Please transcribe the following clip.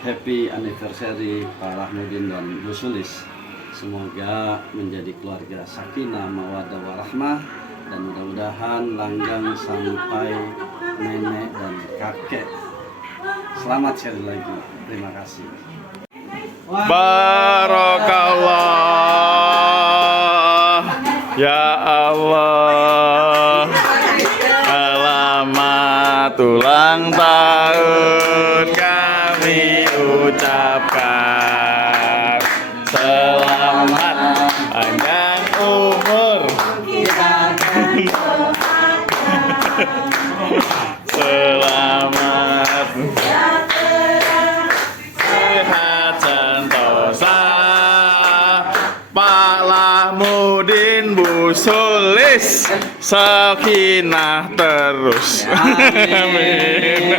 happy anniversary Pak Rahmudin dan Bu Sulis. Semoga menjadi keluarga sakinah, mawaddah warahmah, dan mudah-mudahan langgeng sampai nenek dan kakek. Selamat sekali lagi. Terima kasih. Barakallah. Ya Allah. Selamat ulang tahun kami ucapkan. Selamat panjang umur. Selamat sehat sentosa Pak Rahmudin, Bu Sulis, sakinah terus. Amin.